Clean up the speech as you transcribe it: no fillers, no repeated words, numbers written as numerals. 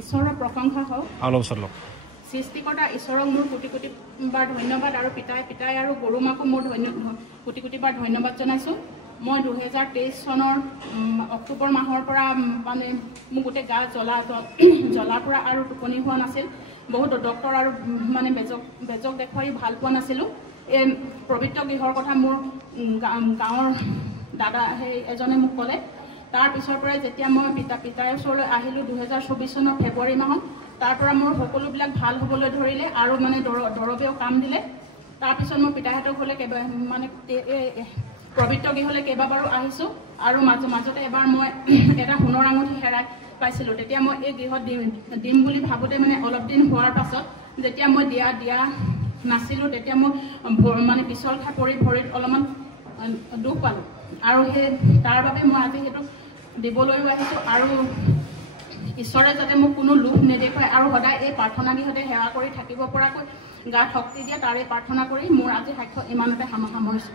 ঈশ্বৰৰ প্ৰশংসা হওক অলপ চলক সৃষ্টিকৰ্তা ঈশ্বৰক মোৰ কোটি কোটি বাৰ ধন্যবাদ আৰু পিতাই আৰু গৰু মাকো মোৰ কোটি কোটি বাৰ ধন্যবাদ জনাইছোঁ মই 2023 চনৰ অক্টোবৰ মাহৰ পৰা মানে মোৰ গোটেই গা জ্বলাৰ পৰা আৰু টোপনি হোৱা নাছিল বহুত ডক্টৰ আৰু মানে বেজক দেখুৱাই ভাল পোৱা নাছিলোঁ এই পবিত্ৰ গৃহৰ কথা মোৰ গাঁৱৰ দাদা এজনে মোক ক'লে তাৰ পিছৰ পৰা যেতিয়া মই পিতাৰ ওচৰলৈ আহিলোঁ 2024 চনৰ ফেব্ৰুৱাৰী মাহত তাৰ পৰা মোৰ সকলোবিলাক ভাল হ'বলৈ ধৰিলে আৰু মানে দৰৱেও কাম দিলে তাৰপিছত মই পিতাহঁতৰ ঘৰলৈ মানে পবিত্ৰ গৃহলৈ কেইবাবাৰো আহিছোঁ আৰু মাজতে এবাৰ মই এটা সোণৰ আঙুঠি হেৰাই পাইছিলোঁ তেতিয়া মই এই গৃহত দিম বুলি ভাবোঁতে মানে অলপ দিন হোৱাৰ পাছত যেতিয়া মই দিয়া নাছিলোঁ তেতিয়া মই মানে পিছল খাই পৰি ভৰিত অলপমান দুখ পালোঁ আৰু তাৰ বাবে মই আজি সেইটো দিবলৈও আহিছোঁ আৰু ঈশ্বৰে যাতে মোক কোনো লোভ নেদেখুৱায় আৰু সদায় এই প্ৰাৰ্থনা গৃহতে সেৱা কৰি থাকিব পৰাকৈ গাত শক্তি দিয়ে তাৰে প্ৰাৰ্থনা কৰি মোৰ আজি সাক্ষ্য ইমানতে সামৰিছোঁ